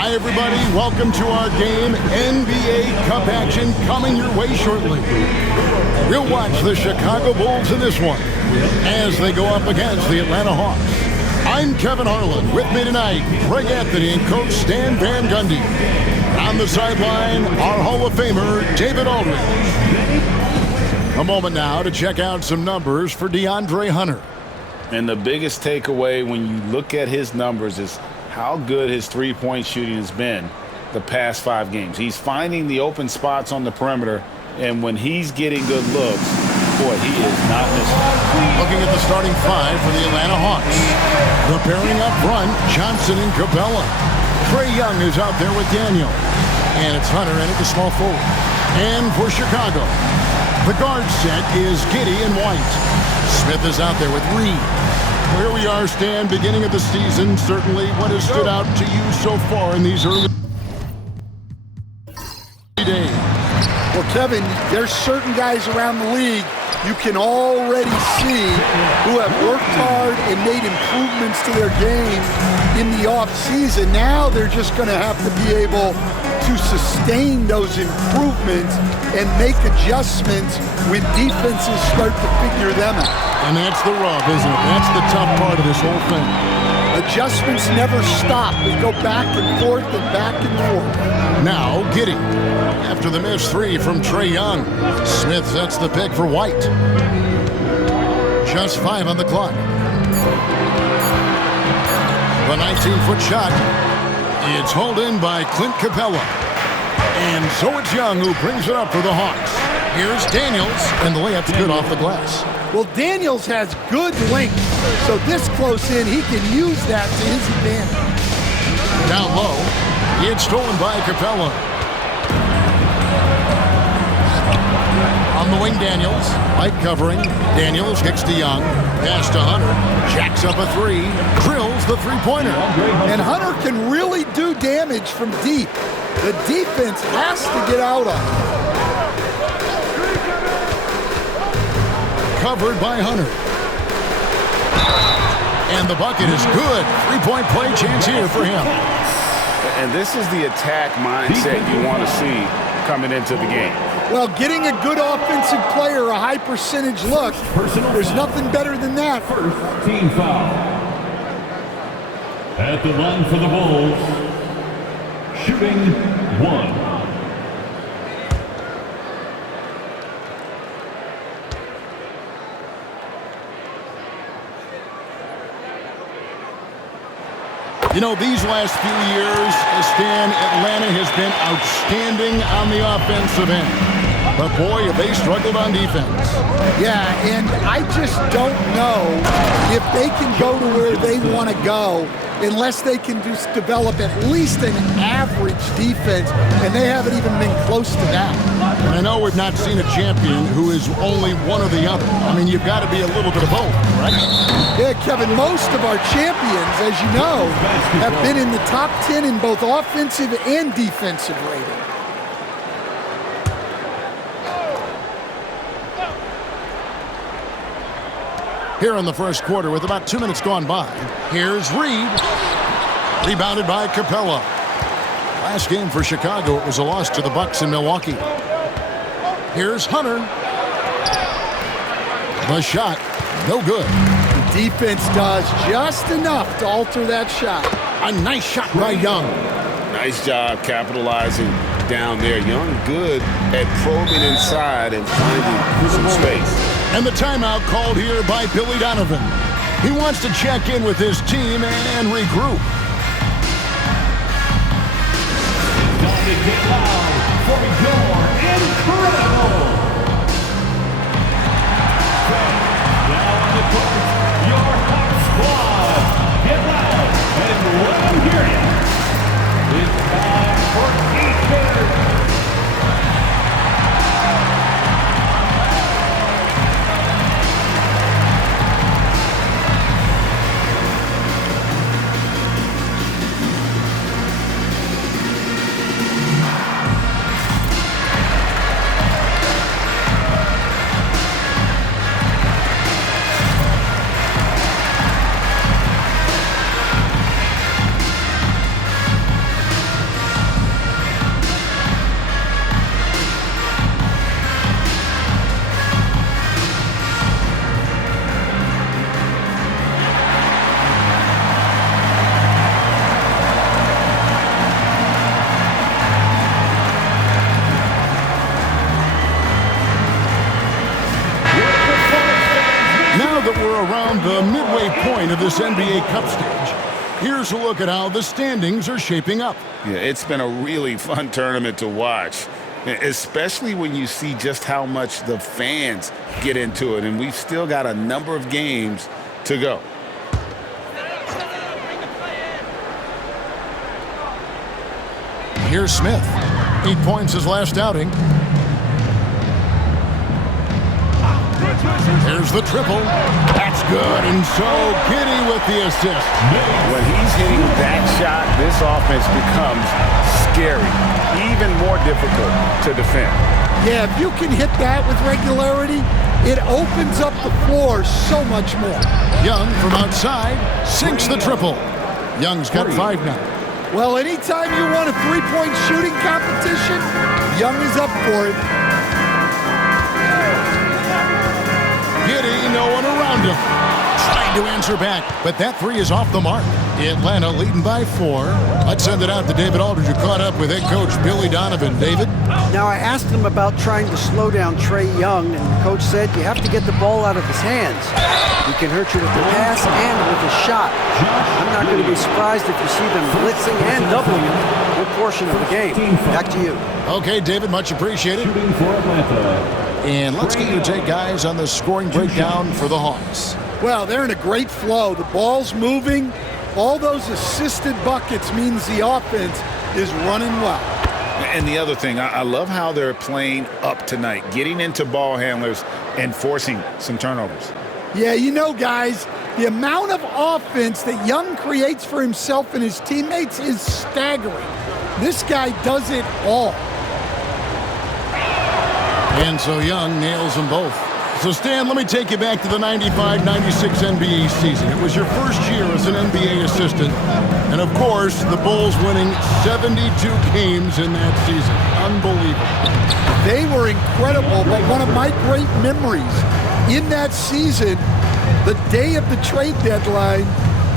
Hi, everybody. Welcome to our game. NBA Cup action coming your way shortly. We'll watch the Chicago Bulls in this one as they go up against the Atlanta Hawks. I'm Kevin Harlan. With me tonight, Greg Anthony and Coach Stan Van Gundy. On the sideline, our Hall of Famer, David Aldridge. A moment now to check out some numbers for DeAndre Hunter. And the biggest takeaway when you look at his numbers is how good his three-point shooting has been the past 5 games. He's finding the open spots on the perimeter, and when he's getting good looks, boy, he is not missing. Looking at the starting 5 for the Atlanta Hawks. The pairing up front, Johnson and Capella. Trae Young is out there with Daniel. And it's Hunter in at the small forward. And for Chicago, the guard set is Giddey and White. Smith is out there with Reed. Here we are, Stan, beginning of the season. Certainly, what has stood out to you so far in these early days? Well, Kevin, there's certain guys around the league you can already see who have worked hard and made improvements to their game in the offseason. Now they're just going to have to be able to sustain those improvements and make adjustments when defenses start to figure them out. And that's the rub, isn't it? That's the tough part of this whole thing. Adjustments never stop. They go back and forth and back and forth. Now, Giddey. After the missed 3 from Trae Young, Smith sets the pick for White. Just 5 on the clock. The 19-foot shot. It's hauled in by Clint Capella. And so it's Young who brings it up for the Hawks. Here's Daniels, and the layup's good off the glass. Well, Daniels has good length, so this close in, he can use that to his advantage. Down low, it's stolen by Capella. On the wing, Daniels. Light covering. Daniels kicks to Young. Pass to Hunter. Jacks up a 3. Drills the three-pointer. And Hunter can really do damage from deep. The defense has to get out of it. Covered by Hunter. And the bucket is good. 3-point play chance here for him. And this is the attack mindset you want to see coming into the game. Well, getting a good offensive player a high percentage look, there's nothing better than that. First team foul. At the line for the Bulls, shooting 1. You know, these last few years, Stan, Atlanta has been outstanding on the offensive end. But boy, have they struggled on defense. Yeah, and I just don't know if they can go to where they want to go unless they can just develop at least an average defense, and they haven't even been close to that. And I know we've not seen a champion who is only one or the other. I mean, you've got to be a little bit of both, right? Yeah, Kevin, most of our champions, as you know, have been in the top 10 in both offensive and defensive rating. Here in the first quarter with about 2 minutes gone by. Here's Reed. Rebounded by Capella. Last game for Chicago, it was a loss to the Bucks in Milwaukee. Here's Hunter. The shot, no good. The defense does just enough to alter that shot. A nice shot by Young. Nice job capitalizing down there. Young good at probing inside and finding some space. And the timeout called here by Billy Donovan. He wants to check in with his team and regroup. Donovan, get loud for your incredible. Now on the court, your Hawk squad. Get loud and let them hear it. It's time for Eastern. We're around the midway point of this NBA Cup stage. Here's a look at how the standings are shaping up. Yeah, it's been a really fun tournament to watch, especially when you see just how much the fans get into it. And we've still got a number of games to go. Here's Smith. 8 points his last outing. Here's the triple. That's good, and so Giddey with the assist. When he's hitting that shot, this offense becomes scary, even more difficult to defend. Yeah, if you can hit that with regularity, it opens up the floor so much more. Young from outside sinks the triple. Young's got 5 now. Well, anytime you want a three-point shooting competition, Young is up for it. Giddey, no one around him. Trying to answer back, but that 3 is off the mark. Atlanta leading by 4. Let's send it out to David Aldridge, who caught up with head coach Billy Donovan. David? Now, I asked him about trying to slow down Trae Young, and the coach said you have to get the ball out of his hands. He can hurt you with the pass and with the shot. I'm not going to be surprised if you see them blitzing and doubling him a good portion of the game. Back to you. Okay, David, much appreciated. Shooting for Atlanta. And let's get your take, guys, on the scoring breakdown for the Hawks. Well, they're in a great flow. The ball's moving. All those assisted buckets means the offense is running well. And the other thing, I love how they're playing up tonight, getting into ball handlers and forcing some turnovers. Yeah, you know, guys, the amount of offense that Young creates for himself and his teammates is staggering. This guy does it all. And so Young nails them both. So, Stan, let me take you back to the 95-96 NBA season. It was your first year as an NBA assistant. And, of course, the Bulls winning 72 games in that season. Unbelievable. They were incredible, but one of my great memories in that season, the day of the trade deadline,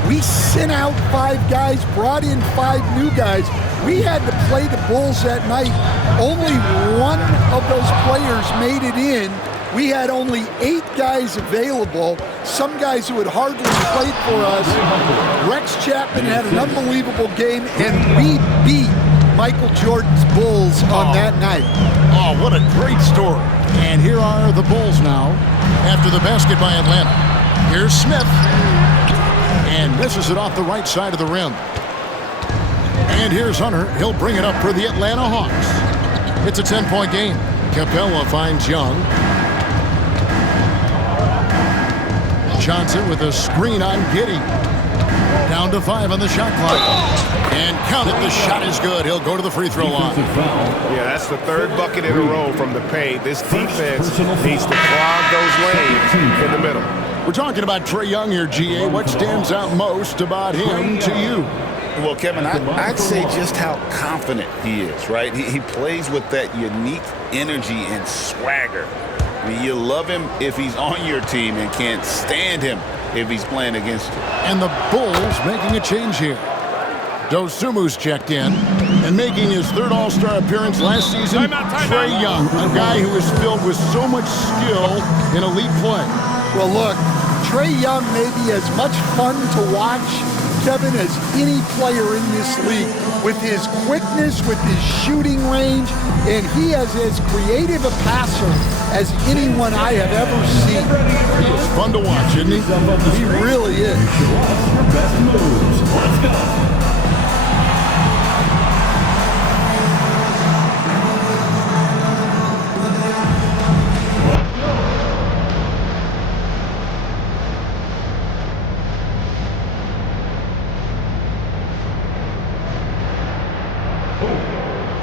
we sent out 5 guys, brought in 5 new guys. We had to play the Bulls that night. Only one of those players made it in. We had only 8 guys available, some guys who had hardly played for us. Rex Chapman had an unbelievable game, and we beat Michael Jordan's Bulls on that night. Oh, what a great story. And here are the Bulls now after the basket by Atlanta. Here's Smith. And misses it off the right side of the rim. And here's Hunter. He'll bring it up for the Atlanta Hawks. It's a 10-point game. Capella finds Young. Johnson with a screen on Giddey. Down to 5 on the shot clock. And count it, the shot is good. He'll go to the free throw line. Yeah, that's the 3rd bucket in a row from the paint. This defense needs to clog those lanes in the middle. We're talking about Trae Young here, GA. What stands out most about him to you? Well, Kevin, I'd say just how confident he is, right? He plays with that unique energy and swagger. I mean, you love him if he's on your team and can't stand him if he's playing against you. And the Bulls making a change here. Dosumu's checked in and making his 3rd All-Star appearance last season. Trae Young, a guy who is filled with so much skill in elite play. Well, look, Trae Young may be as much fun to watch, Kevin, as any player in this league. With his quickness, with his shooting range, and he is as creative a passer as anyone I have ever seen. He is fun to watch, isn't he? He really is. Your best moves. Let's go.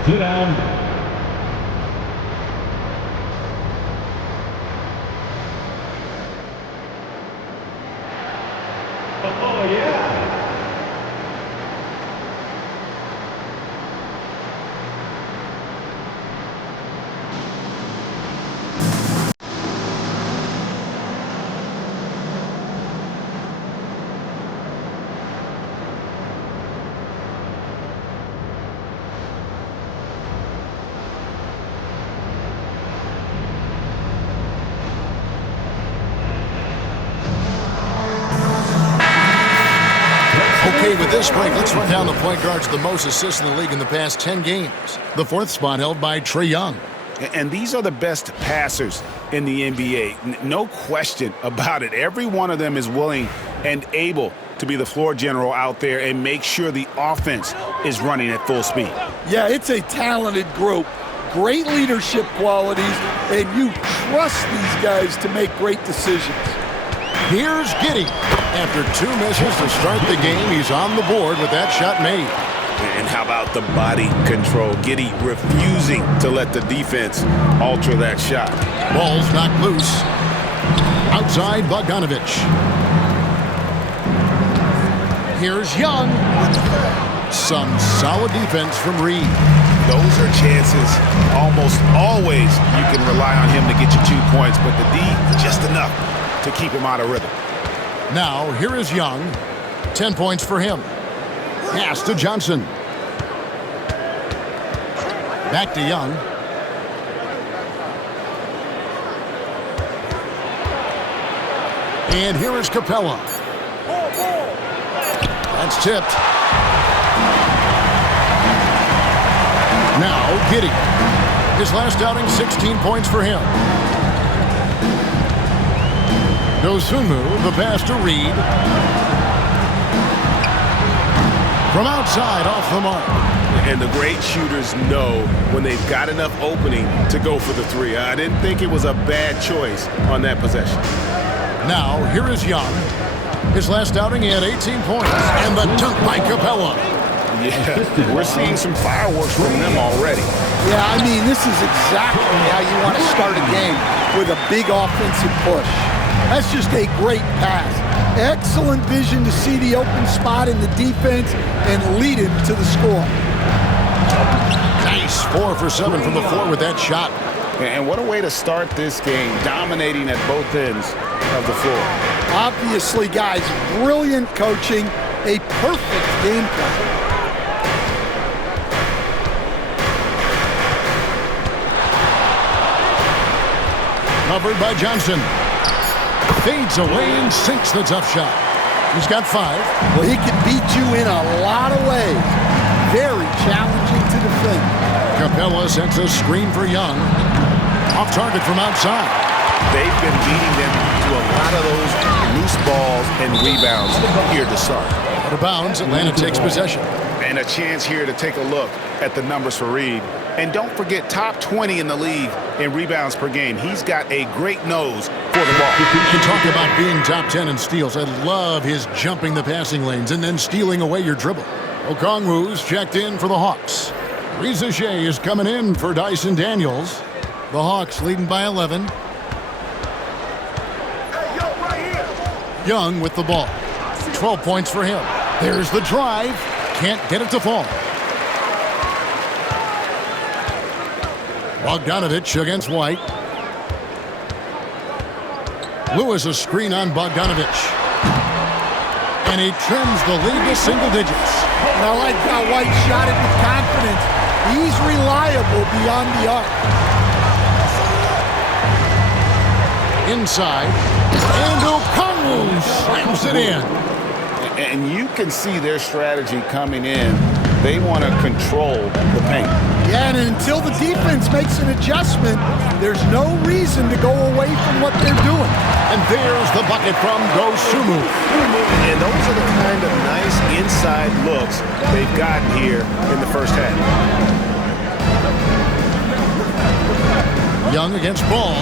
Sit down. Oh, yeah. this break, let's run down the point guards with the most assists in the league in the past 10 games. The 4th spot held by Trae Young. And these are the best passers in the NBA. No question about it. Every one of them is willing and able to be the floor general out there and make sure the offense is running at full speed. Yeah, it's a talented group. Great leadership qualities, and you trust these guys to make great decisions. Here's Giddey. After 2 misses to start the game, he's on the board with that shot made. And how about the body control? Giddey refusing to let the defense alter that shot. Ball's knocked loose. Outside Bogdanovich. Here's Young. Some solid defense from Reed. Those are chances almost always you can rely on him to get you 2 points, but the D, just enough to keep him out of rhythm. Now, here is Young. 10 points for him. Pass to Johnson. Back to Young. And here is Capella. That's tipped. Now, Giddey. His last outing, 16 points for him. Dosunmu, the pass to Reed. From outside, off the mark. And the great shooters know when they've got enough opening to go for the 3. I didn't think it was a bad choice on that possession. Now, here is Young. His last outing, he had 18 points. And the dunk by Capella. Yeah, we're seeing some fireworks from them already. Yeah, I mean, this is exactly how you want to start a game, with a big offensive push. That's just a great pass. Excellent vision to see the open spot in the defense and lead him to the score. Nice 4 for 7 from the floor with that shot. And what a way to start this game, dominating at both ends of the floor. Obviously, guys, brilliant coaching, a perfect game plan. Covered by Johnson. Fades away and sinks the tough shot. He's got 5. Well, he can beat you in a lot of ways. Very challenging to defend. Capella sets a screen for Young. Off target from outside. They've been beating them to a lot of those loose balls and rebounds here to start. Out of bounds, Atlanta takes possession. And a chance here to take a look at the numbers for Reed. And don't forget, top 20 in the league in rebounds per game. He's got a great nose for the ball. You talk about being top 10 in steals. I love his jumping the passing lanes and then stealing away your dribble. Okongwu's checked in for the Hawks. Reza Shea is coming in for Dyson Daniels. The Hawks leading by 11. Young with the ball. 12 points for him. There's the drive. Can't get it to fall. Bogdanovich against White. Lewis a screen on Bogdanovich. And he trims the lead to single digits. And I like how White shot it with confidence. He's reliable beyond the arc. Inside. And Okongwu slams it in. And you can see their strategy coming in. They want to control the paint. Yeah, and until the defense makes an adjustment, there's no reason to go away from what they're doing. And there's the bucket from Dosunmu. And those are the kind of nice inside looks they've gotten here in the first half. Young against Ball.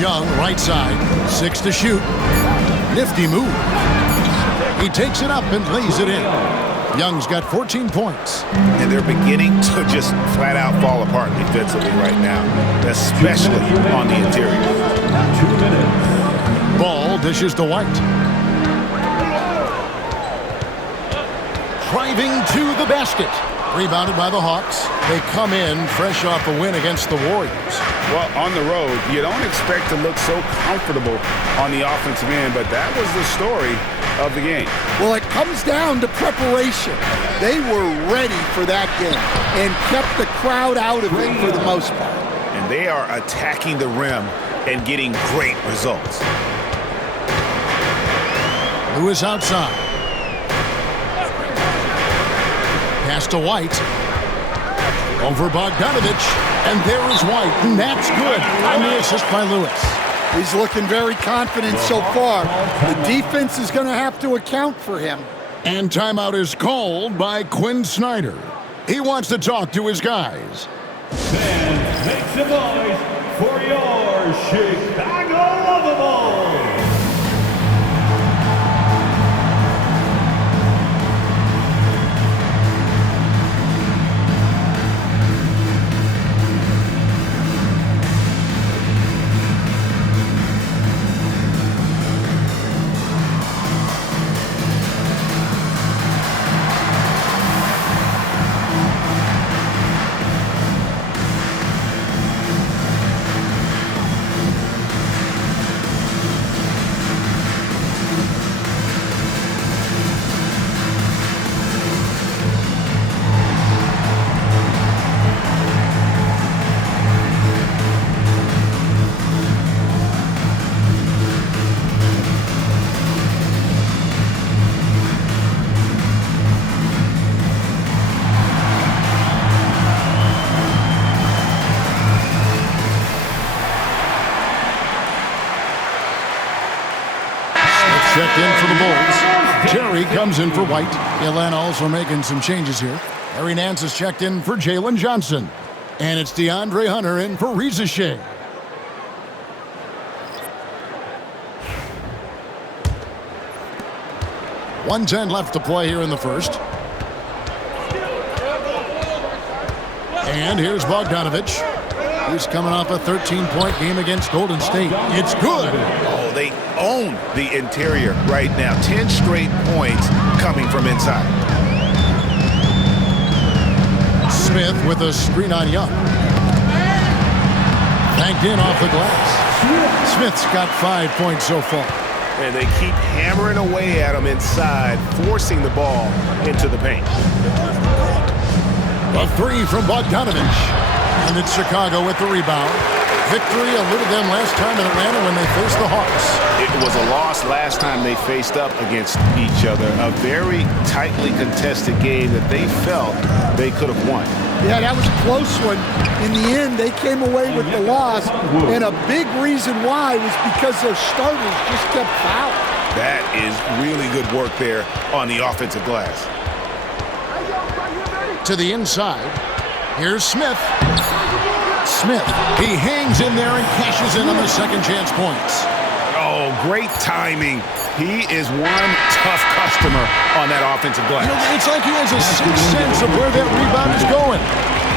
Young, right side, 6 to shoot. Nifty move. He takes it up and lays it in. Young's got 14 points. And they're beginning to just flat out fall apart defensively right now, especially on the interior. 2 minutes. Ball dishes to White. Driving to the basket. Rebounded by the Hawks. They come in fresh off a win against the Warriors. Well, on the road, you don't expect to look so comfortable on the offensive end, but that was the story of the game. Well, it comes down to preparation. They were ready for that game and kept the crowd out of it for the most part. And they are attacking the rim and getting great results. Lewis outside. Pass to White. Over Bogdanovich. And there is White. And that's good. And the assist by Lewis. He's looking very confident so far. The defense is going to have to account for him. And timeout is called by Quinn Snyder. He wants to talk to his guys. Fans, make some noise for your Chicago Lovables. Checked in for the Bulls. Terry comes in for White. Atlanta also making some changes here. Harry Nance is checked in for Jalen Johnson. And it's DeAndre Hunter in for Reza Shea. .110 left to play here in the first. And here's Bogdanovich. He's coming off a 13-point game against Golden State. It's good. Oh, they own the interior right now. 10 straight points coming from inside. Smith with a screen on Young. Banked in off the glass. Smith's got 5 points so far. And they keep hammering away at him inside, forcing the ball into the paint. A three from Bogdanovich. And it's Chicago with the rebound. Victory eluded them last time in Atlanta when they faced the Hawks. It was a loss last time they faced up against each other. A very tightly contested game that they felt they could have won. Yeah, that was a close one. In the end, they came away with the loss. And a big reason why was because their starters just kept fouling. That is really good work there on the offensive glass. To the inside. Here's Smith. Smith, he hangs in there and cashes in on the second chance points. Oh, great timing. He is one tough customer on that offensive glass. It's like he has a sixth sense of where that rebound is going.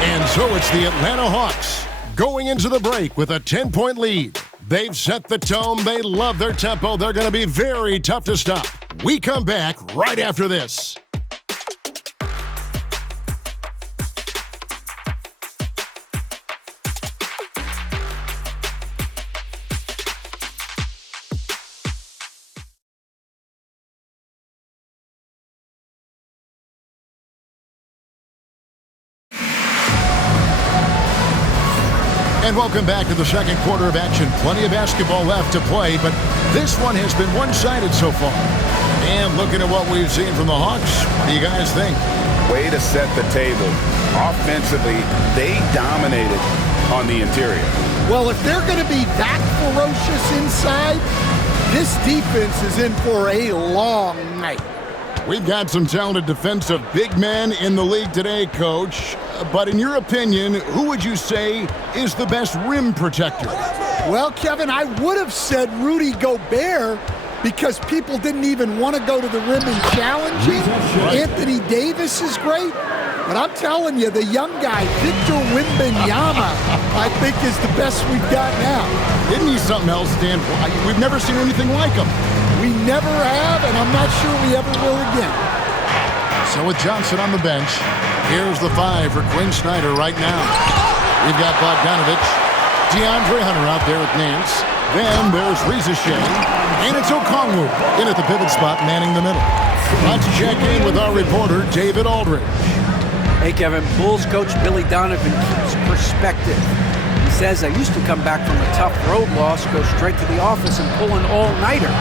And so it's the Atlanta Hawks going into the break with a 10-point lead. They've set the tone. They love their tempo. They're going to be very tough to stop. We come back right after this. And welcome back to the second quarter of action. Plenty of basketball left to play, but this one has been one-sided so far. And looking at what we've seen from the Hawks, what do you guys think? Way to set the table. Offensively, they dominated on the interior. Well, if they're going to be that ferocious inside, this defense is in for a long night. We've got some talented defensive big men in the league today, Coach. But in your opinion, who would you say is the best rim protector? Well, Kevin, I would have said Rudy Gobert because people didn't even want to go to the rim and challenge him. Anthony Davis is great. But I'm telling you, the young guy, Victor Wembanyama, I think is the best we've got now. Isn't he something else, Dan? We've never seen anything like him. We never have, and I'm not sure we ever will again. So with Johnson on the bench, here's the five for Quinn Snyder right now. We've got Bogdanovich, DeAndre Hunter out there with Nance. Then there's Reza Shea, and it's Okongwu in at the pivot spot, manning the middle. Let's check in with our reporter, David Aldridge. Hey, Kevin, Bulls coach Billy Donovan keeps perspective. He says, I used to come back from a tough road loss, go straight to the office and pull an all-nighter,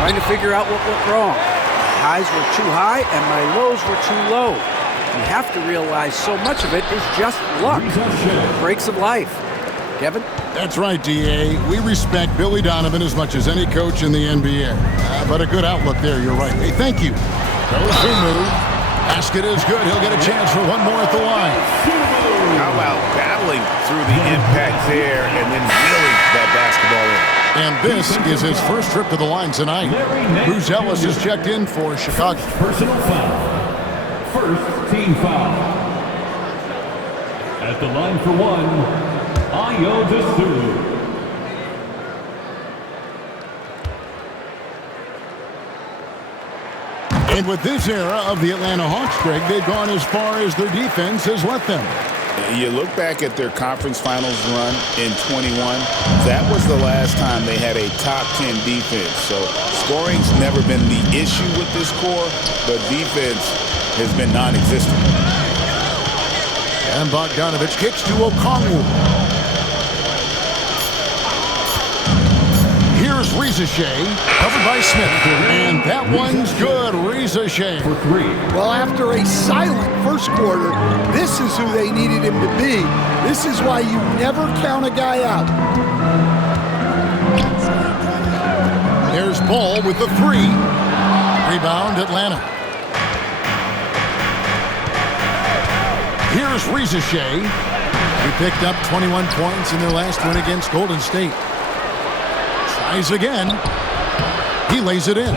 Trying to figure out what went wrong. My highs were too high and my lows were too low. You have to realize so much of it is just luck. Breaks of life. Kevin? That's right, D.A. We respect Billy Donovan as much as any coach in the NBA. But a good outlook there, you're right. Hey, thank you. Dosunmu. Basket is good. He'll get a chance for one more at the line. How about battling through the impact there and then reeling that basketball in? And this is his first trip to the line tonight. Bruce Ellis is checked in for Chicago. Personal foul. First team foul. At the line for one, Ayo Dosunmu. And with this era of the Atlanta Hawks, Greg, they've gone as far as their defense has let them. You look back at their conference finals run in 21, that was the last time they had a top 10 defense. So scoring's never been the issue with this core, but defense has been non-existent. And Bogdanovich kicks to Okongwu. Here's Reza Shea, covered by Smith. And that one's good, Reza Shea. For three. Well, after a silent first quarter, this is who they needed him to be. This is why you never count a guy out. There's Ball with the three. Rebound, Atlanta. Here's Reza Shea. He picked up 21 points in their last win against Golden State. Tries again. He lays it in.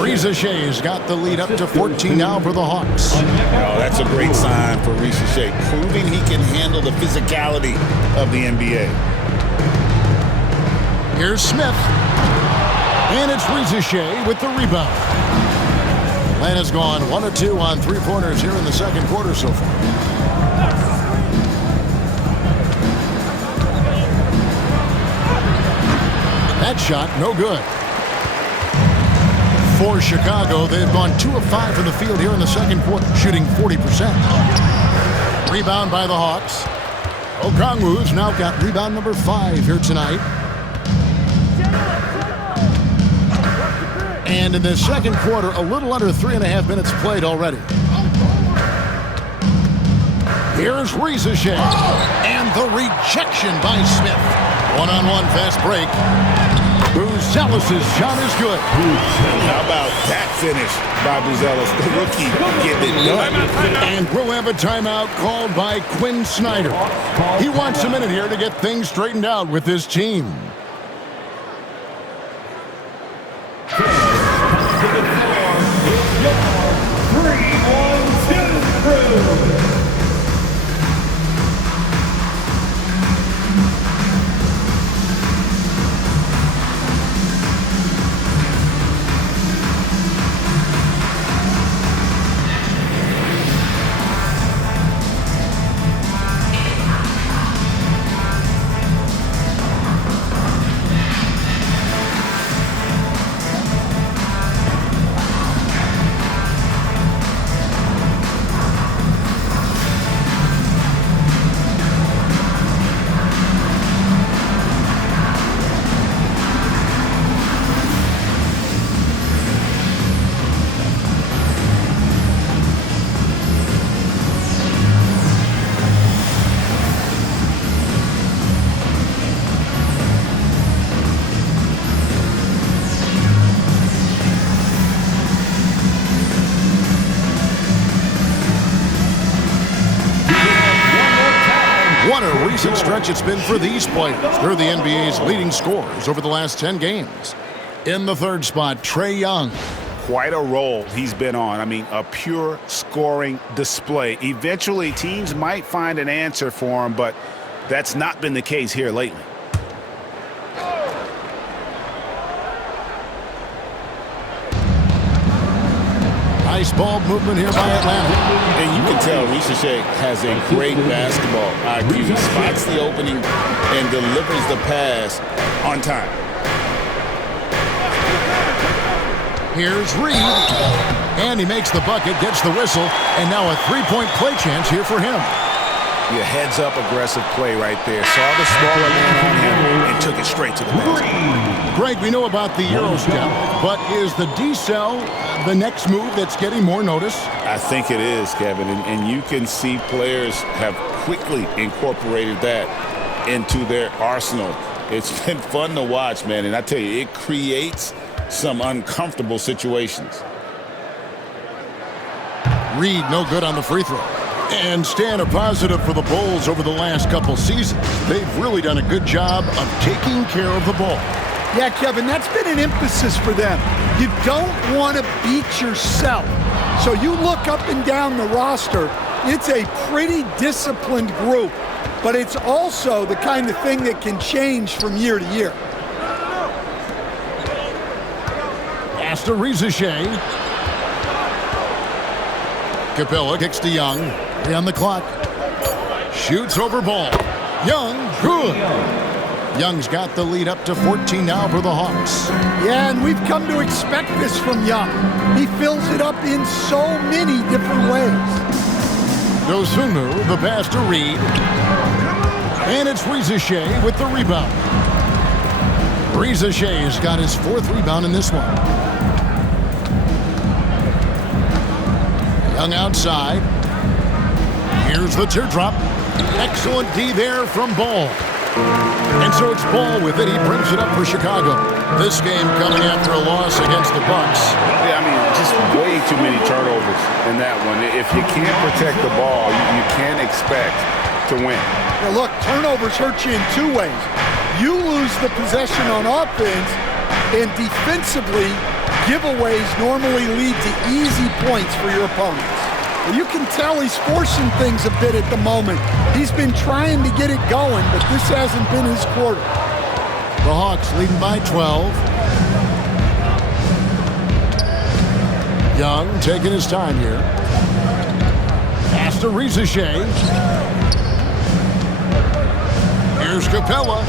Reza Shea's got the lead up to 14 now for the Hawks. Oh, that's a great sign for Reza Shea, proving he can handle the physicality of the NBA. Here's Smith. And it's Reza Shea with the rebound. Atlanta's gone 1 of 2 on three-pointers here in the second quarter so far. That shot, no good. For Chicago, they've gone 2 of 5 from the field here in the second quarter, shooting 40%. Rebound by the Hawks. Okongwu's now got rebound number 5 here tonight. And in the second quarter, a little under 3.5 minutes played already. Here's Reza Shea. And the rejection by Smith. One-on-one fast break. Buzelis' shot is good. How about that finish by Buzelis, the rookie, getting it done. And we'll have a timeout called by Quinn Snyder. He wants a minute here to get things straightened out with his team. What a recent stretch it's been for these players. They're the NBA's leading scorers over the last 10 games. In the third spot, Trae Young. Quite a role he's been on. I mean, a pure scoring display. Eventually, teams might find an answer for him, but that's not been the case here lately. Nice ball movement here by Atlanta. And you can tell Reza Shea has a great basketball IQ. He spots the opening and delivers the pass on time. Here's Reed. And he makes the bucket, gets the whistle, and now a three-point play chance here for him. Your heads-up aggressive play right there. Saw the smaller man on him and took it straight to the basket. Greg, we know about the Euro step, but is the D-cell the next move that's getting more notice? I think it is, Kevin, and you can see players have quickly incorporated that into their arsenal. It's been fun to watch, man, and I tell you, it creates some uncomfortable situations. Reed, no good on the free throw. And staying a positive for the Bulls over the last couple seasons. They've really done a good job of taking care of the ball. Yeah, Kevin, that's been an emphasis for them. You don't want to beat yourself. So you look up and down the roster, it's a pretty disciplined group, but it's also the kind of thing that can change from year to year. Pass to Rizachet. Capella kicks to Young. 3 on the clock. Shoots over ball. Young, good. Young's got the lead up to 14 now for the Hawks. Yeah, and we've come to expect this from Young. He fills it up in so many different ways. Dosunmu, the pass to Reed. And it's Rizachet with the rebound. Rizachet has got his 4th rebound in this one. Young outside. Here's the teardrop. Excellent D there from Ball. And so it's Ball with it. He brings it up for Chicago. This game coming after a loss against the Bucks. Yeah, I mean, just way too many turnovers in that one. If you can't protect the ball, you can't expect to win. Now look, turnovers hurt you in 2 ways. You lose the possession on offense, and defensively, giveaways normally lead to easy points for your opponents. You can tell he's forcing things a bit at the moment. He's been trying to get it going, but this hasn't been his quarter. The Hawks leading by 12. Young taking his time here. Pass to Rizachet. Here's Capella.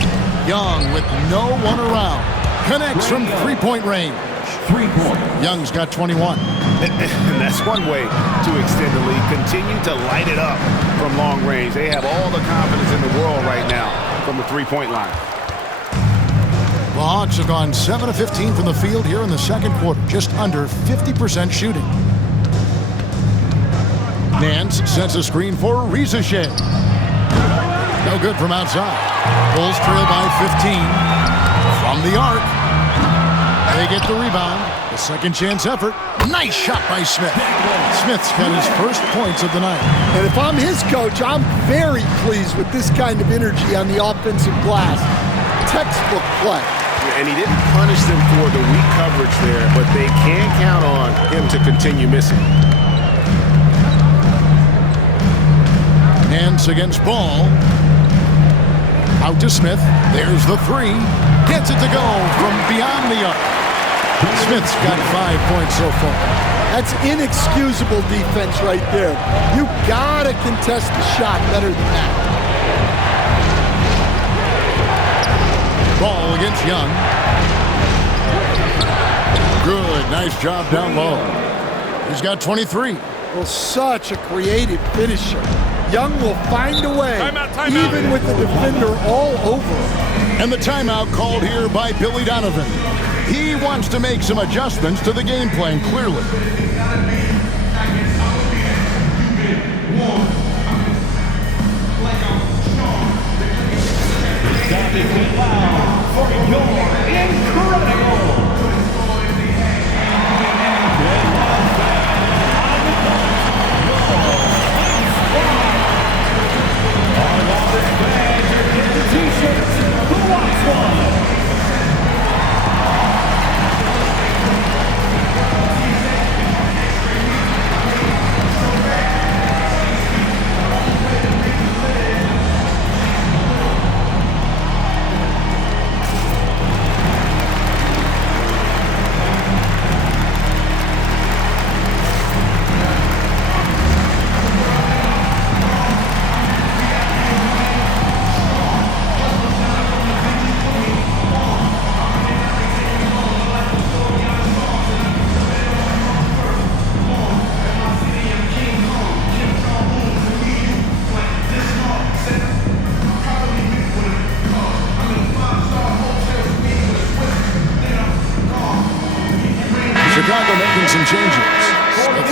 Young with no one around. Connects from 3-point range. 3-point. Young's got 21. And that's one way to extend the lead. Continue to light it up from long range. They have all the confidence in the world right now from the 3-point line. The Hawks have gone 7 of 15 from the field here in the second quarter. Just under 50% shooting. Nance sets a screen for Rizachet. No good from outside. Bulls trail by 15. From the arc. They get the rebound. A second chance effort. Nice shot by Smith. Smith's got his first points of the night. And if I'm his coach, I'm very pleased with this kind of energy on the offensive glass. Textbook play. And he didn't punish them for the weak coverage there, but they can't count on him to continue missing. Nance against Ball. Out to Smith. There's the 3. Gets it to go from beyond the arc. Smith's got 5 points so far. That's inexcusable defense right there. You gotta contest the shot better than that. Ball against Young. Good, nice job down low. He's got 23. Well, such a creative finisher. Young will find a way, even with the defender all over him. And the timeout called here by Billy Donovan. He wants to make some adjustments to the game plan, clearly. Stop it too loud for your incredible. T-shirts, who wants one?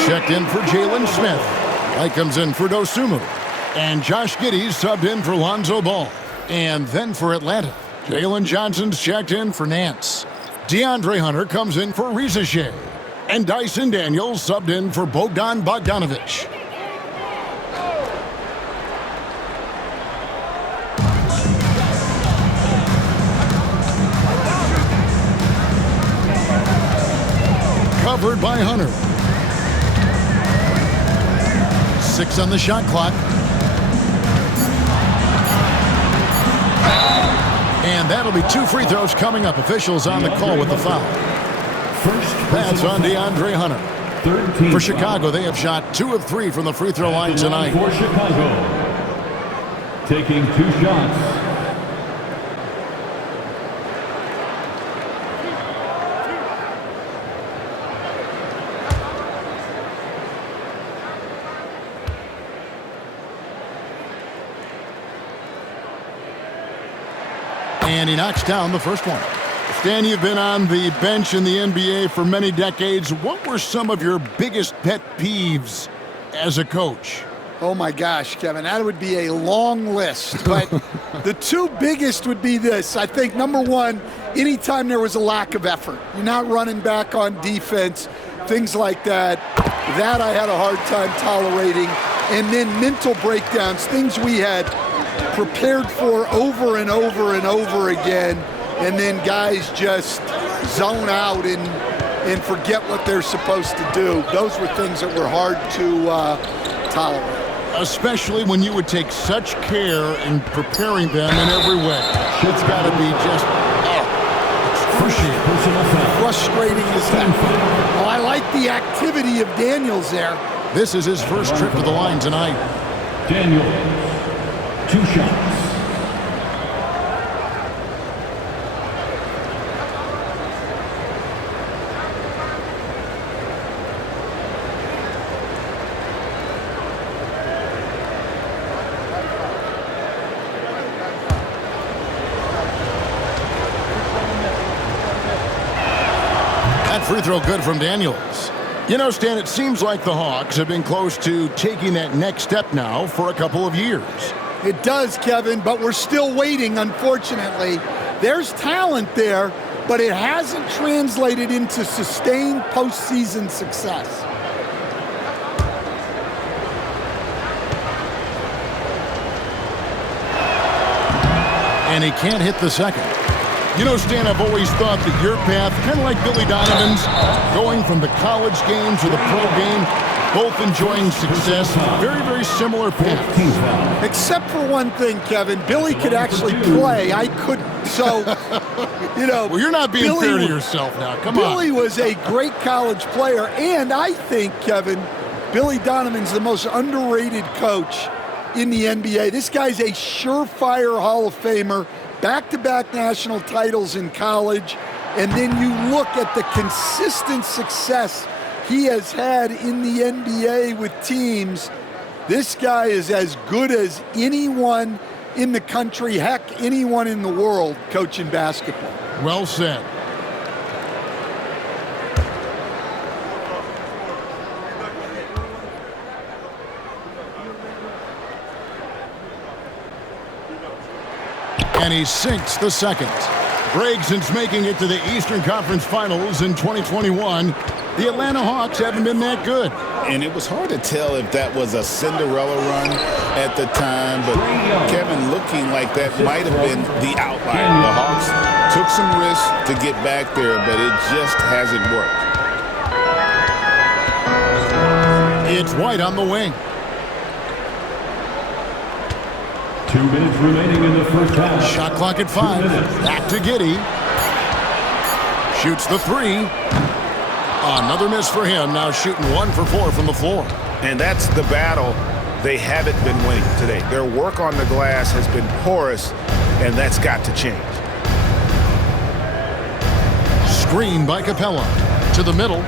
checked in for Jalen Smith. White comes in for Dosunmu. And Josh Giddey subbed in for Lonzo Ball. And then for Atlanta, Jalen Johnson's checked in for Nance. DeAndre Hunter comes in for Reza Shea. And Dyson Daniels subbed in for Bogdan Bogdanovic. Covered by Hunter. 6 on the shot clock. And that'll be 2 free throws coming up. Officials on the call with the foul. That's on DeAndre Hunter. For Chicago, they have shot 2 of 3 from the free throw line tonight. For Chicago, taking 2 shots. And he knocks down the first one. Stan, you've been on the bench in the NBA for many decades. What were some of your biggest pet peeves as a coach? Oh, my gosh, Kevin, that would be a long list. But the 2 biggest would be this. I think, number one, anytime there was a lack of effort, you're not running back on defense, things like that, that I had a hard time tolerating. And then mental breakdowns, things we had prepared for over and over and over again, and then guys just zone out and forget what they're supposed to do. Those were things that were hard to tolerate. Especially when you would take such care in preparing them in every way. It's got to be just excruciating. Frustrating as that. Well, I like the activity of Daniels there. This is his first trip to the line tonight. Daniels, 2 shots. That free throw good from Daniels. You know, Stan, it seems like the Hawks have been close to taking that next step now for a couple of years. It does, Kevin, but we're still waiting, unfortunately. There's talent there, but it hasn't translated into sustained postseason success. And he can't hit the second. You know, Stan, I've always thought that your path, kind of like Billy Donovan's, going from the college game to the pro game, both enjoying success, very, very similar paths. Except for one thing, Kevin. Billy could actually play. I couldn't. So, you know. Well, you're not being fair to yourself now. Come on. Billy was a great college player. And I think, Kevin, Billy Donovan's the most underrated coach in the NBA. This guy's a surefire Hall of Famer. Back-to-back national titles in college. And then you look at the consistent success he has had in the NBA with teams. This guy is as good as anyone in the country, heck, anyone in the world coaching basketball. Well said. And he sinks the second. Greg, since making it to the Eastern Conference Finals in 2021, the Atlanta Hawks haven't been that good. And it was hard to tell if that was a Cinderella run at the time, but Kevin, looking like that might have been the outlier. The Hawks took some risks to get back there, but it just hasn't worked. It's White on the wing. 2 minutes remaining in the first half. Shot clock at 5. Back to Giddey. Shoots the 3. Another miss for him. Now shooting 1 for 4 from the floor. And that's the battle they haven't been winning today. Their work on the glass has been porous, and that's got to change. Screen by Capella. To the middle.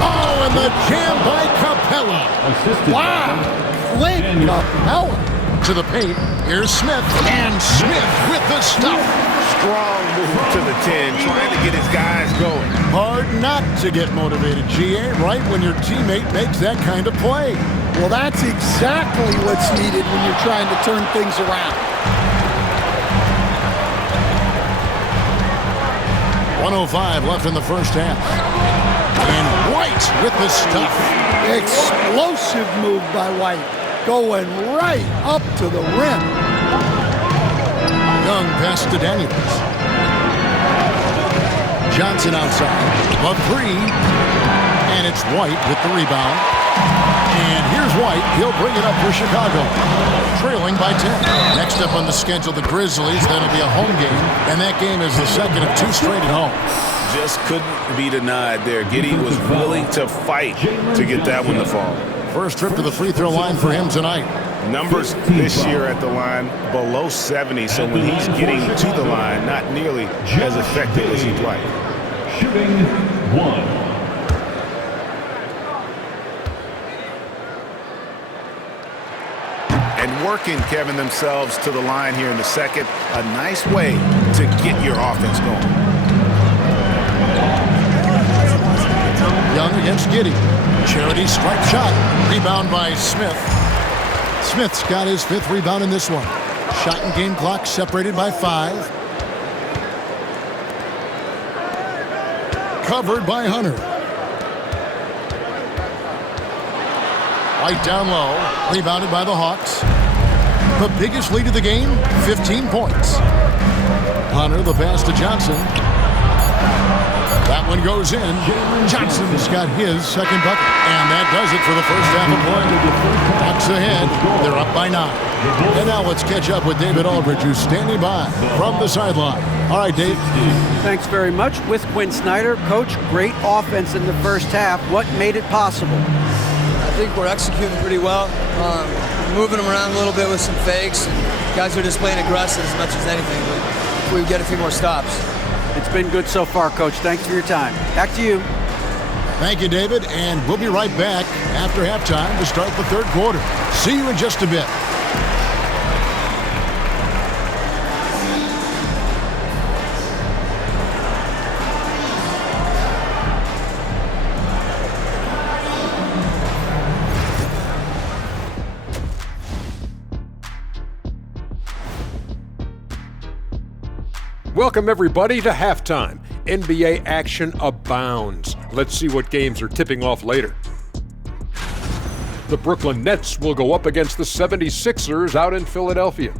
Oh, and the jam by Capella. Assisted Wow. Clint Capella. To the paint. Here's Smith. And Smith with the stuff. Strong move to the 10, trying to get his guys going. Hard not to get motivated, GA, right when your teammate makes that kind of play. Well, that's exactly what's needed when you're trying to turn things around. 1:05 left in the first half. And White with the stuff. Explosive move by White. Going right up to the rim. Young pass to Daniels. Johnson outside. A three. And it's White with the rebound. And here's White. He'll bring it up for Chicago. Trailing by 10. Next up on the schedule, the Grizzlies. That'll be a home game. And that game is the second of 2 straight at home. Just couldn't be denied there. Giddey was willing to fight to get that one to fall. First trip to the free throw line for him tonight. Numbers this year at the line below 70, so when he's getting to the line, not nearly as effective as he'd like. Shooting 1. And working, Kevin, themselves to the line here in the second. A nice way to get your offense going. Young against Giddey. Charity stripe shot. Rebound by Smith. Smith's got his 5th rebound in this one. Shot and game clock separated by 5. Covered by Hunter. White down low. Rebounded by the Hawks. The biggest lead of the game, 15 points. Hunter, the pass to Johnson. That one goes in. Johnson's got his second bucket. And that does it for the first half of play. Hawks ahead. They're up by 9. And now let's catch up with David Aldridge, who's standing by from the sideline. All right, Dave. Thanks very much. With Quinn Snyder. Coach, great offense in the first half. What made it possible? I think we're executing pretty well. Moving them around a little bit with some fakes. And guys are just playing aggressive as much as anything. But we get a few more stops. It's been good so far, Coach. Thanks for your time. Back to you. Thank you, David. And we'll be right back after halftime to start the third quarter. See you in just a bit. Welcome, everybody, to halftime. NBA action abounds. Let's see what games are tipping off later. The Brooklyn Nets will go up against the 76ers out in Philadelphia.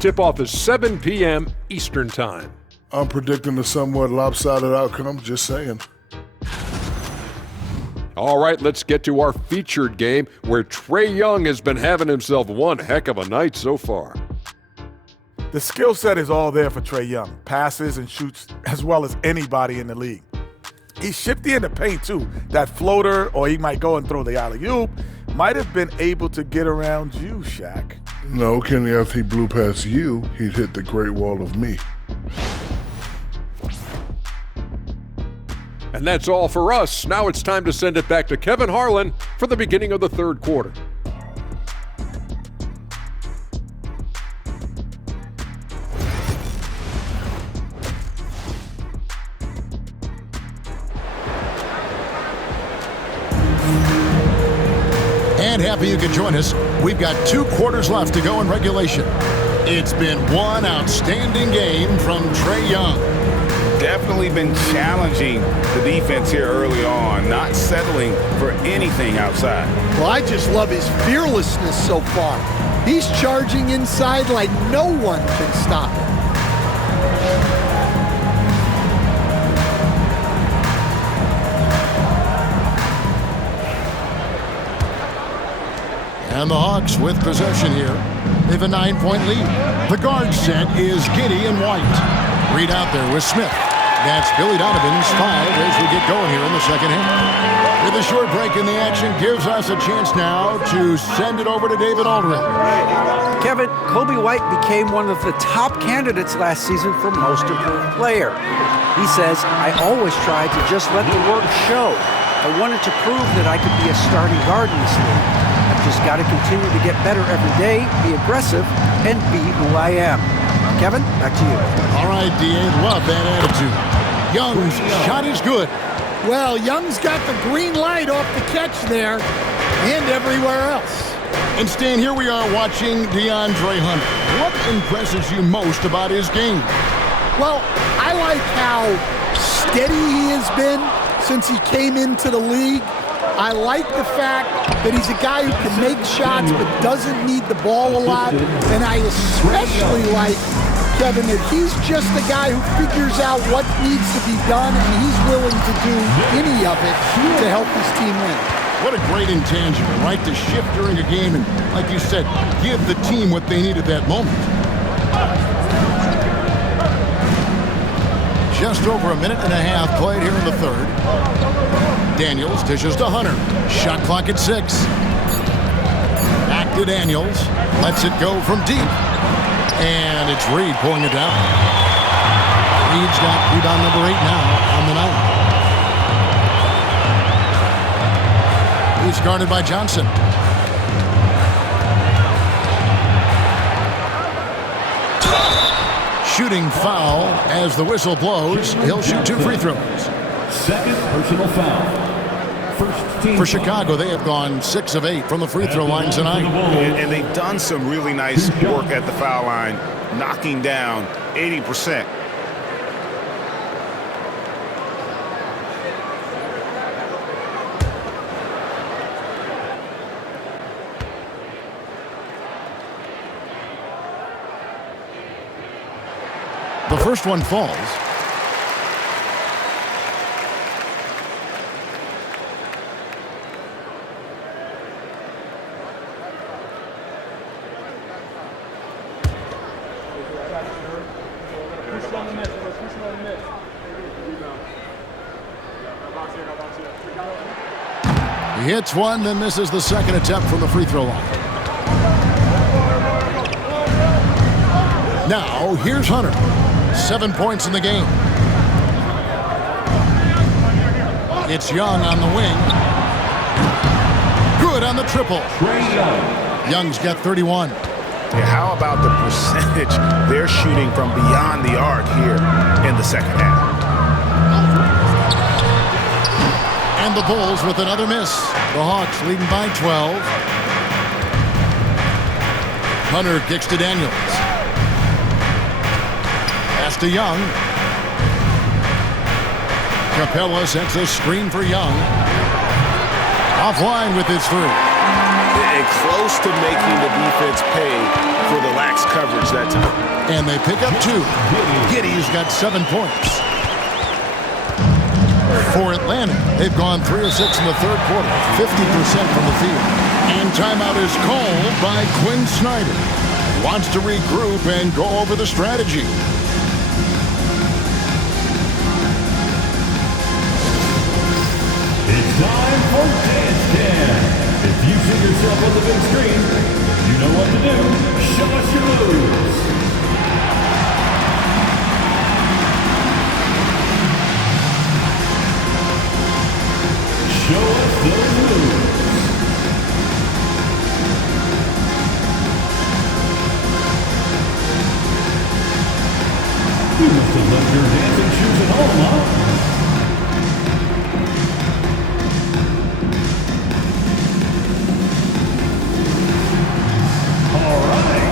Tip-off is 7 p.m. Eastern Time. I'm predicting a somewhat lopsided outcome, just saying. All right, let's get to our featured game where Trae Young has been having himself one heck of a night so far. The skill set is all there for Trae Young. Passes and shoots as well as anybody in the league. He's shifty in the paint, too. That floater, or he might go and throw the alley-oop, might have been able to get around you, Shaq. No, Kenny, if he blew past you, he'd hit the Great Wall of me. And that's all for us. Now it's time to send it back to Kevin Harlan for the beginning of the third quarter. And happy you could join us. We've got 2 quarters left to go in regulation. It's been one outstanding game from Trae Young. Definitely been challenging the defense here early on, not settling for anything outside. Well, I just love his fearlessness so far. He's charging inside like no one can stop him. And the Hawks with possession here. They have a 9-point lead. The guard set is Giddey and White. Reed out there with Smith. That's Billy Donovan's 5 as we get going here in the second half. With a short break in the action gives us a chance now to send it over to David Aldridge. Kevin, Kobe White became one of the top candidates last season for most improved player. He says, I always tried to just let the work show. I wanted to prove that I could be a starting guard in this league. I've just got to continue to get better every day, be aggressive, and be who I am. Kevin, back to you. All right, D.A., love that attitude. Young's shot is good. Well, Young's got the green light off the catch there and everywhere else. And Stan, here we are watching DeAndre Hunter. What impresses you most about his game? Well, I like how steady he has been since he came into the league. I like the fact that he's a guy who can make shots but doesn't need the ball a lot. And I especially like, Kevin, that he's just the guy who figures out what needs to be done, and he's willing to do any of it to help his team win. What a great intangible, right? To shift during a game and, like you said, give the team what they need at that moment. Just over a minute and a half played here in the third. Daniels dishes to Hunter. Shot clock at 6. Back to Daniels. Lets it go from deep. And it's Reed pulling it down. Reed's got rebound number 8 now on the night. He's guarded by Johnson. Shooting foul as the whistle blows. He'll shoot 2 free throws. Second personal foul. First team For Chicago, they have gone 6 of 8 from the free throw line tonight. And they've done some really nice work at the foul line, knocking down 80%. The first one falls. He hits one, then misses the second attempt from the free throw line. Now, here's Hunter. 7 points in the game. It's Young on the wing. Good on the triple. Young's got 31. Yeah, how about the percentage they're shooting from beyond the arc here in the second half? And the Bulls with another miss. The Hawks leading by 12. Hunter kicks to Daniels. Pass to Young. Capella sets a screen for Young. Offline with his 3. And close to making the defense pay for the lax coverage that time. And they pick up 2. Giddey's got 7 points. For Atlanta, they've gone 3 of 6 in the third quarter, 50% from the field. And timeout is called by Quinn Snyder. Wants to regroup and go over the strategy. It's time for Dance Cam. If you see yourself on the big screen, you know what to do. Show us your moves. Show us those moves. You must have left your dancing shoes at home, huh? All right.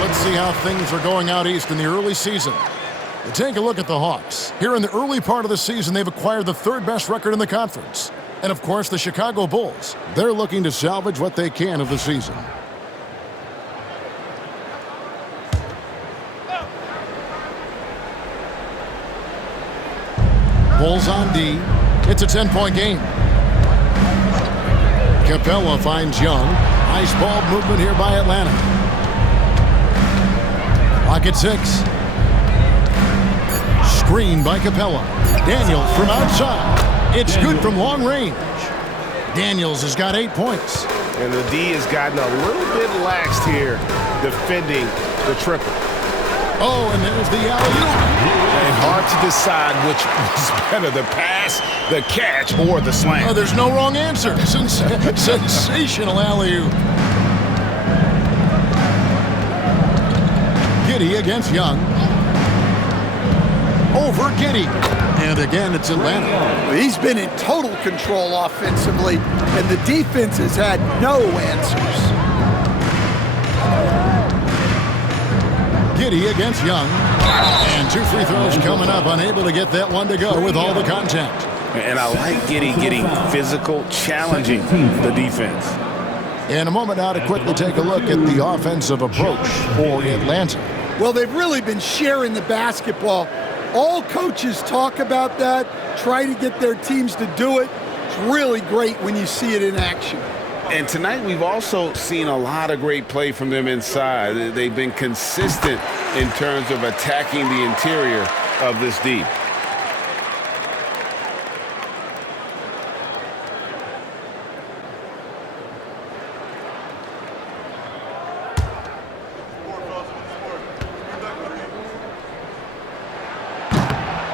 Let's see how things are going out east in the early season. We'll take a look at the Hawks. Here in the early part of the season, they've acquired the 3rd best record in the conference. And of course, the Chicago Bulls. They're looking to salvage what they can of the season. Bulls on D. It's a 10-point game. Capella finds Young. Nice ball movement here by Atlanta. Clock at 6. Screen by Capella. Daniels from outside. It's good from long range. Daniels has got 8 points. And the D has gotten a little bit laxed here defending the triple. Oh, and there's the alley-oop. And hard to decide which was better, the pass, the catch, or the slam. Oh, there's no wrong answer. Sensational alley-oop. Giddey against Young. Over Giddey. And again, it's Atlanta. He's been in total control offensively, and the defense has had no answers. Giddey against Young. And 2 free throws coming up. Unable to get that one to go with all the contact. And I like Giddey getting physical, challenging the defense. In a moment now to quickly take a look at the offensive approach for Atlanta. Well, they've really been sharing the basketball. All coaches talk about that, try to get their teams to do it. It's really great when you see it in action. And tonight we've also seen a lot of great play from them inside. They've been consistent in terms of attacking the interior of this D.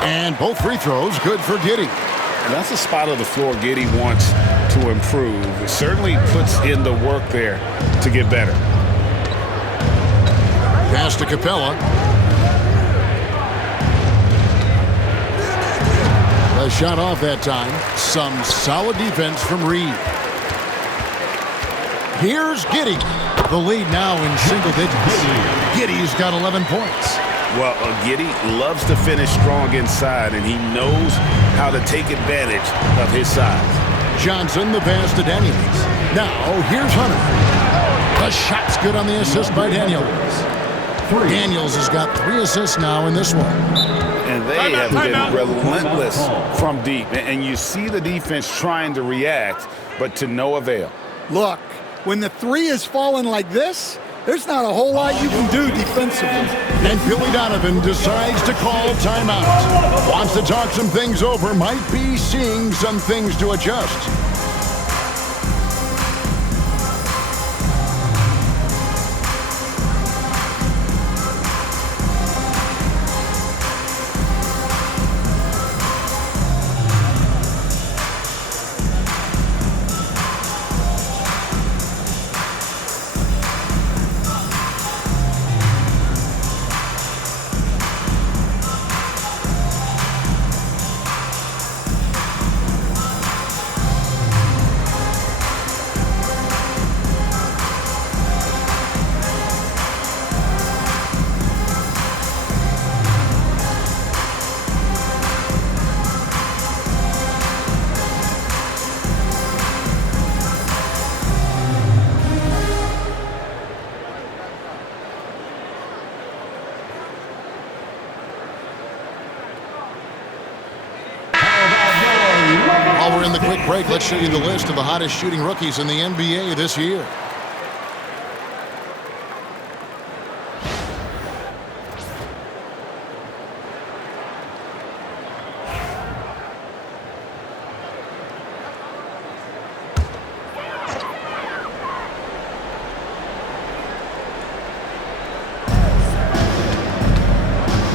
And both free throws good for Giddey. And that's a spot of the floor Giddey wants to improve. It certainly puts in the work there to get better. Pass to Capella. A shot off that time. Some solid defense from Reed. Here's Giddey. The lead now in single digits. Giddey's got 11 points. Well, Giddey loves to finish strong inside, and he knows how to take advantage of his size. Johnson, the pass to Daniels. Now, here's Hunter. The shot's good on the assist by Daniels. Daniels has got 3 assists now in this one. And they have been relentless from deep. And you see the defense trying to react, but to no avail. Look, when the 3 is falling like this, there's not a whole lot you can do defensively. And Billy Donovan decides to call timeout. Wants to talk some things over, might be seeing some things to adjust. While we're in the quick break, let's show you the list of the hottest shooting rookies in the NBA this year.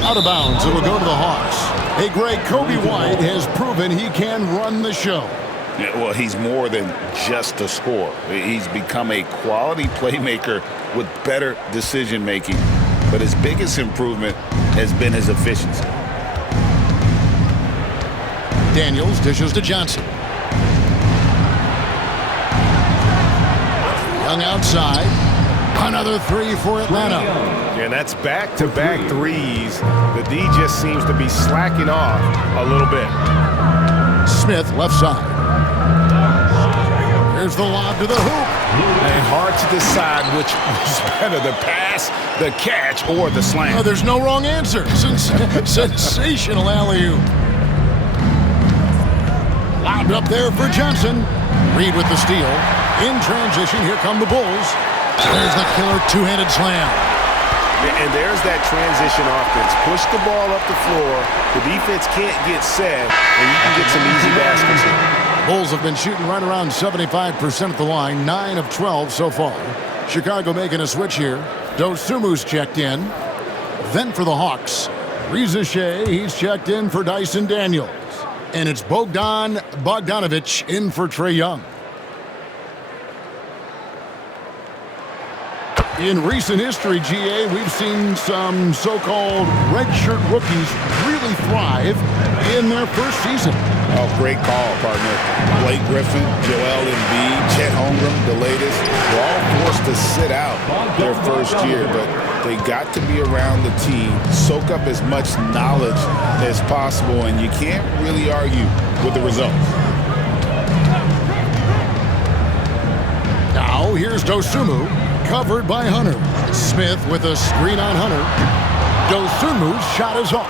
Out of bounds, it'll go to the Hawks. Hey, Greg, Kobe White has proven he can run the show. Yeah, well, he's more than just a scorer. He's become a quality playmaker with better decision-making. But his biggest improvement has been his efficiency. Daniels dishes to Johnson. Young outside. Another 3 for Atlanta. And that's back-to-back threes. The D just seems to be slacking off a little bit. Smith left side. Here's the lob to the hoop. And hard to decide which was better, the pass, the catch, or the slam. Oh, there's no wrong answer. Sensational alley-oop. Lobbed up there for Johnson. Reed with the steal. In transition, here come the Bulls. There's the killer two-handed slam. And there's that transition offense. Push the ball up the floor. The defense can't get set, and you can get some easy baskets here. Bulls have been shooting right around 75% at the line, 9 of 12 so far. Chicago making a switch here. Dosumu's checked in. Then for the Hawks, Reza Shea, he's checked in for Dyson Daniels. And it's Bogdan Bogdanovic in for Trae Young. In recent history, GA, we've seen some so-called redshirt rookies really thrive in their first season. Oh, great call, partner. Blake Griffin, Joel Embiid, Chet Holmgren, the latest, were all forced to sit out their first year, but they got to be around the team, soak up as much knowledge as possible, and you can't really argue with the results. Now, here's Dosunmu, covered by Hunter. Smith with a screen on Hunter. Dosumu's shot is off.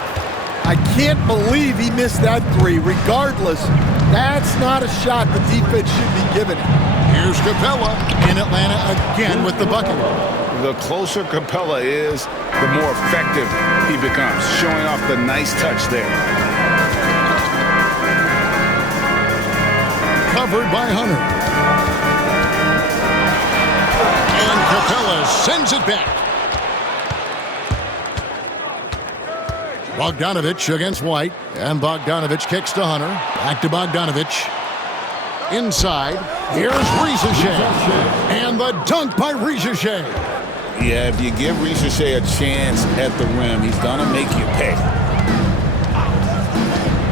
I can't believe he missed that three. Regardless, that's not a shot the defense should be giving him. Here's Capella in Atlanta again with the bucket. The closer Capella is, the more effective he becomes, showing off the nice touch there. Covered by Hunter. And Capella sends it back. Bogdanovic against White, and Bogdanovic kicks to Hunter. Back to Bogdanovic. Inside, here's Reza Shea. And the dunk by Reza Shea. Yeah, if you give Reza Shea a chance at the rim, he's going to make you pay.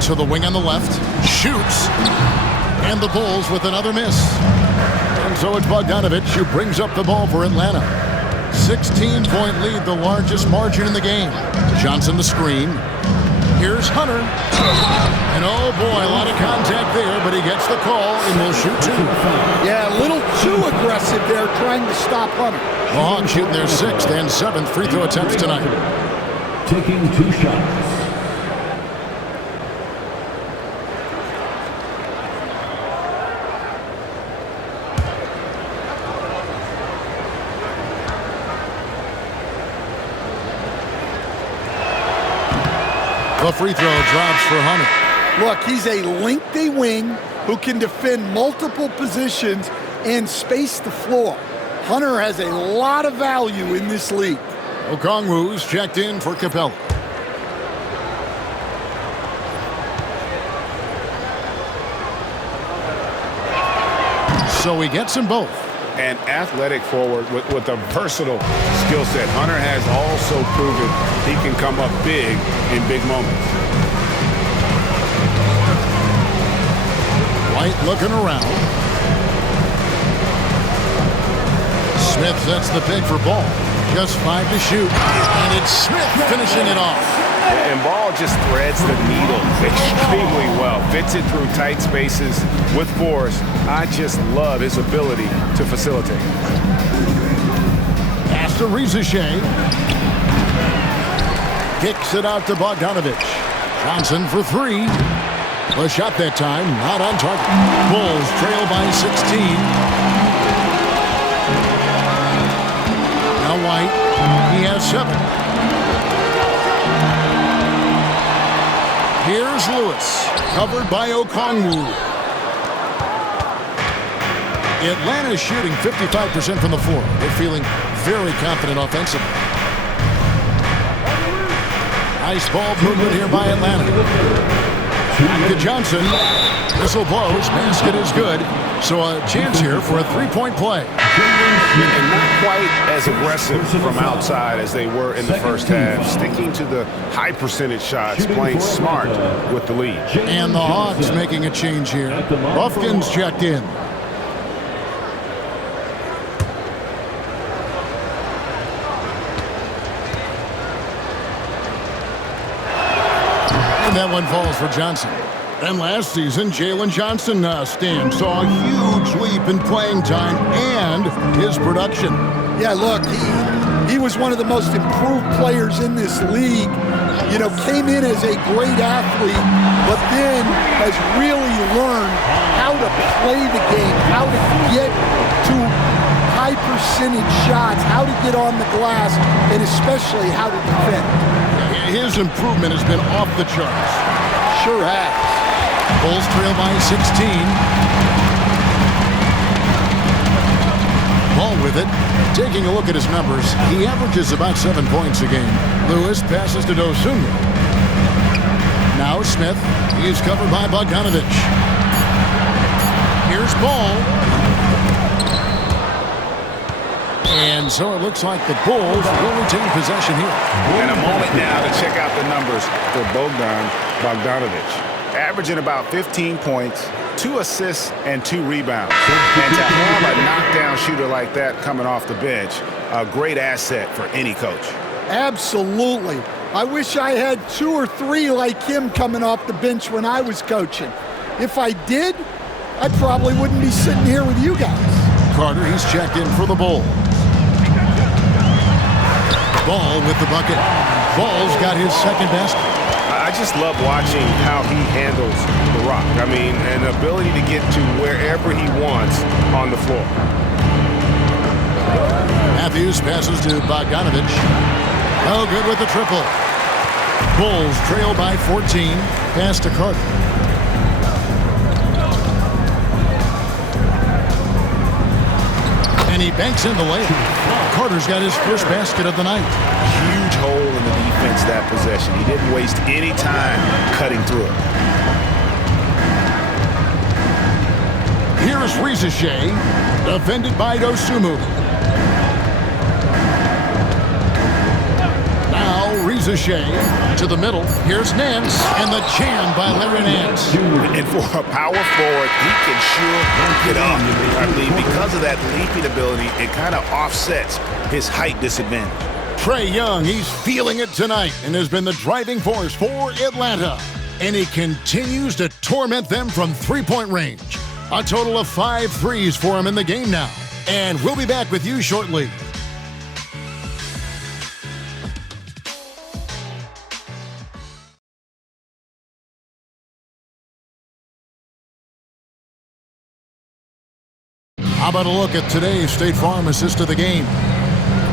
To the wing on the left. Shoots. And the Bulls with another miss. And so it's Bogdanovic who brings up the ball for Atlanta. 16-point lead, the largest margin in the game. Johnson the screen. Here's Hunter. And oh boy, a lot of contact there, but he gets the call and will shoot two. Yeah, a little too aggressive there trying to stop Hunter. The Hawks shooting their 6th and 7th free throw attempts tonight. Taking 2 shots. The free throw drops for Hunter. Look, he's a lengthy wing who can defend multiple positions and space the floor. Hunter has a lot of value in this league. Okongwu's checked in for Capella. So he gets them both. An athletic forward with a versatile skill set. Hunter has also proven he can come up big in big moments. White looking around. Smith sets the pick for Ball. Just 5 to shoot. And it's Smith finishing it off. And Ball just threads the needle extremely well. Fits it through tight spaces with force. I just love his ability to facilitate. Pass to Reza Shea. Kicks it out to Bogdanovic. Johnson for 3. The shot that time, not on target. Bulls trail by 16. Now White, he has 7. Here's Lewis, covered by Okongwu. Atlanta is shooting 55% from the floor. They're feeling very confident offensively. Nice ball movement here by Atlanta. Back to Johnson. Whistle blows. Basket is good. So a chance here for a 3-point play. And not quite as aggressive from outside as they were in the first half. Sticking to the high percentage shots, playing smart with the lead. And the Hawks making a change here. Buffkins checked in. And that one falls for Johnson. And last season, Jalen Johnson saw a huge leap in playing time and his production. Yeah, look, he was one of the most improved players in this league. You know, came in as a great athlete, but then has really learned how to play the game, how to get high percentage shots, how to get on the glass, and especially how to defend. His improvement has been off the charts. Sure has. Bulls trail by 16. Ball with it. Taking a look at his numbers, he averages about 7 points a game. Lewis passes to Dosunmu. Now Smith. He's covered by Bogdanovich. Here's Ball. And so it looks like the Bulls will retain possession here. And a moment now to check out the numbers for Bogdanovich. Averaging about 15 points, 2 assists, and 2 rebounds. And to have a knockdown shooter like that coming off the bench, a great asset for any coach. Absolutely. I wish I had 2 or 3 like him coming off the bench when I was coaching. If I did, I probably wouldn't be sitting here with you guys. Carter, he's checked in for the Bulls. Ball with the bucket. Ball's got his second basket. I just love watching how he handles the rock. I mean, an ability to get to wherever he wants on the floor. Matthews passes to Bogdanovich. No good with the triple. Bulls trail by 14. Pass to Carter. And he banks in the layup. Carter's got his first basket of the night. Huge hole in the defense that possession. He didn't waste any time cutting through it. Here's Rizachet, defended by Dosunmu. Now Rizachet to the middle. Here's Nance, and the jam by Larry Nance. And for a power forward, he can sure get up. I mean, because of that leaping ability, it kind of offsets his height disadvantage. Trae Young, he's feeling it tonight and has been the driving force for Atlanta. And he continues to torment them from three-point range. A total of 5 threes for him in the game now. And we'll be back with you shortly. How about a look at today's State Farm assist of the game?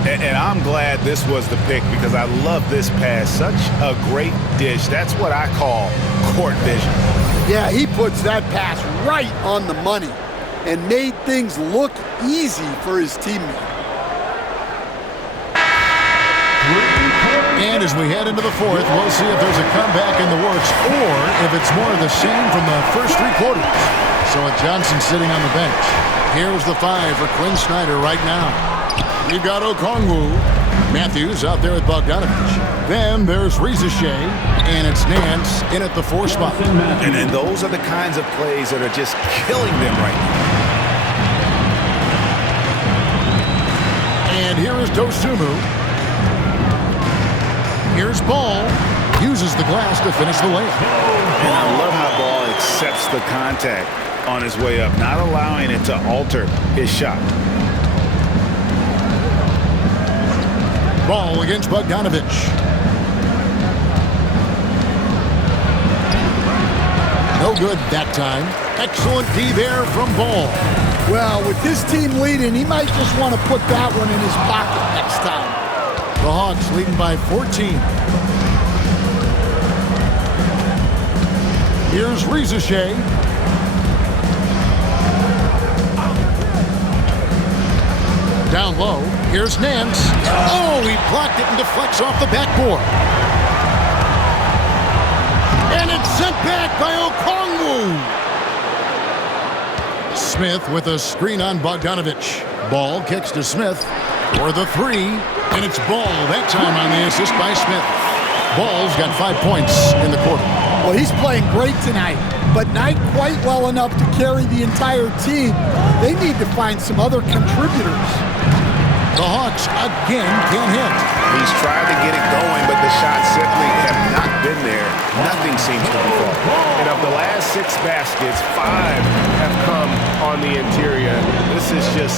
And I'm glad this was the pick because I love this pass. Such a great dish. That's what I call court vision. Yeah, he puts that pass right on the money and made things look easy for his teammate. And as we head into the fourth, we'll see if there's a comeback in the works or if it's more of the same from the first 3 quarters. So with Johnson sitting on the bench, here's the 5 for Quinn Snyder right now. We've got Okongwu. Matthews out there with Bogdanovich. Then there's Rizachet, and it's Nance in at the 4 spot. And those are the kinds of plays that are just killing them right now. And here is Dosunmu. Here's Ball. Uses the glass to finish the layup. And I love how Ball accepts the contact on his way up, not allowing it to alter his shot. Ball against Bogdanovich. No good that time. Excellent D there from Ball. Well, with this team leading, he might just want to put that one in his pocket next time. The Hawks leading by 14. Here's Rizachet. Down low. Here's Nance. Oh, he blocked it and deflects off the backboard. And it's sent back by Okongwu. Smith with a screen on Bogdanovich. Ball kicks to Smith for the 3. And it's Ball that time on the assist by Smith. Ball's got 5 points in the quarter. Well, he's playing great tonight, but not quite well enough to carry the entire team. They need to find some other contributors. The Hawks again can't hit. He's tried to get it going, but the shots simply have not been there. Nothing seems to be falling. And of the last 6 baskets, 5 have come on the interior. This is just